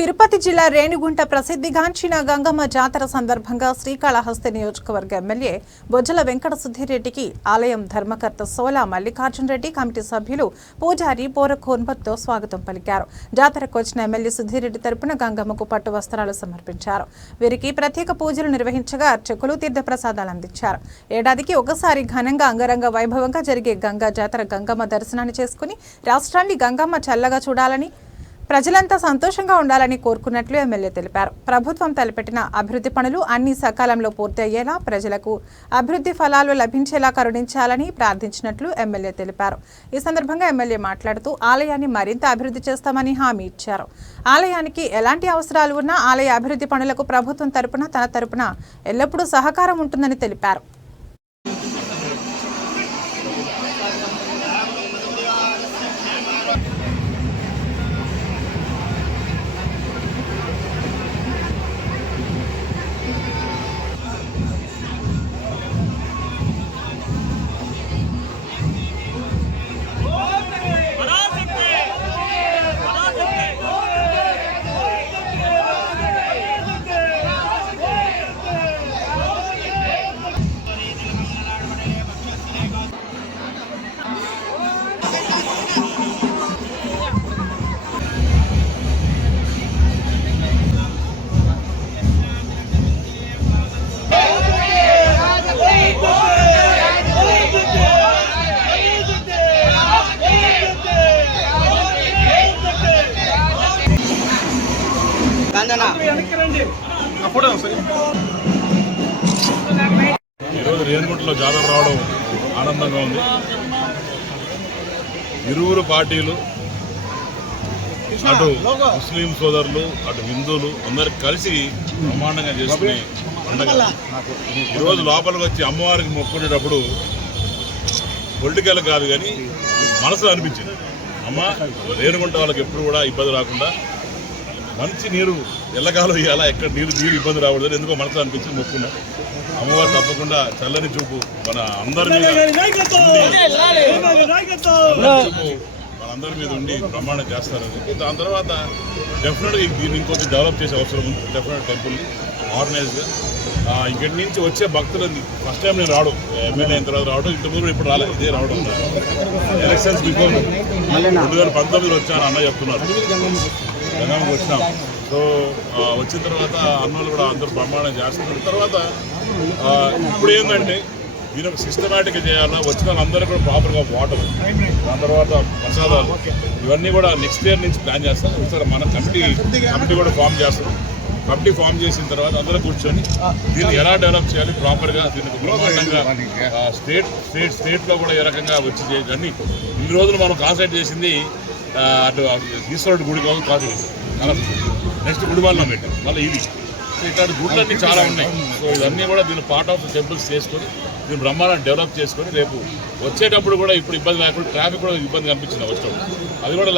తిరుపతి జిల్లా రేణిగుంట ప్రసిద్ధిగాంచిన గంగమ్మ జాతర సందర్భంగా శ్రీకాళహస్తి నియోజకవర్గ ఎమ్మెల్యే బొజ్జల వెంకట సుధీరెడ్డికి ఆలయం ధర్మకర్త సోలా మల్లికార్జున్ రెడ్డి కమిటీ సభ్యులు పూజారి పోర కోన్బర్తో స్వాగతం పలికారు. జాతరకు వచ్చిన ఎమ్మెల్యే సుధీరెడ్డి తరపున గంగమ్మకు పట్టు వస్త్రాలు సమర్పించారు. వీరికి ప్రత్యేక పూజలు నిర్వహించగా అర్చకులు తీర్థప్రసాదాలు అందించారు. ఏడాదికి ఒకసారి ఘనంగా అంగరంగ వైభవంగా జరిగే గంగా జాతర గంగమ్మ దర్శనాన్ని చేసుకుని రాష్ట్రాన్ని గంగమ్మ చల్లగా చూడాలని ప్రజలంతా సంతోషంగా ఉండాలని కోరుకున్నట్లు ఎమ్మెల్యే తెలిపారు. ప్రభుత్వం తలపెట్టిన అభివృద్ధి పనులు అన్ని సకాలంలో పూర్తి అయ్యేలా ప్రజలకు అభివృద్ధి ఫలాలు లభించేలా కరుణించాలని ప్రార్థించినట్లు ఎమ్మెల్యే తెలిపారు. ఈ సందర్భంగా ఎమ్మెల్యే మాట్లాడుతూ ఆలయాన్ని మరింత అభివృద్ధి చేస్తామని హామీ ఇచ్చారు. ఆలయానికి ఎలాంటి అవసరాలు ఉన్నా ఆలయ అభివృద్ధి పనులకు ప్రభుత్వం తరపున తన తరపున ఎల్లప్పుడూ సహకారం ఉంటుందని తెలిపారు. ఈరోజు రేణుగుంటలో జాతర రావడం ఆనందంగా ఉంది. ఇరువురు పార్టీలు అటు ముస్లిం సోదరులు అటు హిందువులు అందరు కలిసి బ్రహ్మాండంగా చేసుకునే పండగ. ఈరోజు లోపలికి వచ్చి అమ్మవారికి మొక్కునేటప్పుడు పొలిటికల్ కాదు కానీ మనసులో అనిపించింది. అమ్మ రేణుగుంట వాళ్ళకి ఎప్పుడు కూడా ఇబ్బంది రాకుండా మంచి నీరు ఎల్లకాలం ఇవ్వాలా? ఎక్కడ నీరు నీరు ఇబ్బంది రాకూడదు ఎందుకో మనసు అనిపించి మొక్కున్నా అమ్మవారు తప్పకుండా చల్లని చూపు మన అందరి మీద మనందరి మీద ఉండి ప్రమాణం చేస్తారని. దాని తర్వాత డెఫినెట్గా దీన్ని ఇంకొంచెం డెవలప్ చేసే అవసరం ఉంది. డెఫినెట్ టెంపుల్ ఆర్గనైజ్గా ఇక్కడి నుంచి వచ్చే భక్తులు ఫస్ట్ టైం నేను రావడం. ఎమ్మెల్యే అయిన తర్వాత రావడం. ఇంత ముందు ఇప్పుడు రాలేదు ఇదే రావడం. ఎలక్షన్స్ బిఫోర్ రెండు వేల పంతొమ్మిదిలో వచ్చాను అన్న చెప్తున్నారు. జనానికి వచ్చినాం. సో వచ్చిన తర్వాత అన్నోళ్ళు కూడా అందరూ బ్రహ్మాండం చేస్తున్నారు. తర్వాత ఇప్పుడు ఏంటంటే దీని సిస్టమేటిక్గా చేయాలా? వచ్చిన వాళ్ళందరూ కూడా ప్రాపర్గా వాటర్ దాని తర్వాత ప్రసాదాలు. ఇవన్నీ కూడా నెక్స్ట్ ఇయర్ నుంచి ప్లాన్ చేస్తాం. ఒకసారి మన కమిటీ కమిటీ కూడా ఫామ్ చేస్తాం కమిటీ ఫామ్ చేసిన తర్వాత అందరూ కూర్చొని దీన్ని ఎలా డెవలప్ చేయాలి? ప్రాపర్గా దీనికి బ్రహ్మాండంగా స్టేట్ స్టేట్ స్టేట్లో కూడా ఏ రకంగా వచ్చి చేయాలి? అన్ని ఇన్ని రోజులు మనం కాన్సన్ట్రేట్ చేసింది అటు ఈశ్వరుడు గుడి కోసం కాదు. నెక్స్ట్ గుడివాళ్ళలో పెట్టాం. మళ్ళీ ఇది. సో ఇట్లాంటి గుడ్లన్నీ చాలా ఉన్నాయి. సో ఇవన్నీ కూడా దీన్ని పార్ట్ ఆఫ్ టెంపుల్స్ చేసుకొని దీన్ని బ్రహ్మాండం డెవలప్ చేసుకొని రేపు వచ్చేటప్పుడు కూడా ఇప్పుడు ఇబ్బంది లేకుండా ట్రాఫిక్ కూడా ఇబ్బంది కనిపించింది వచ్చేటప్పుడు అది కూడా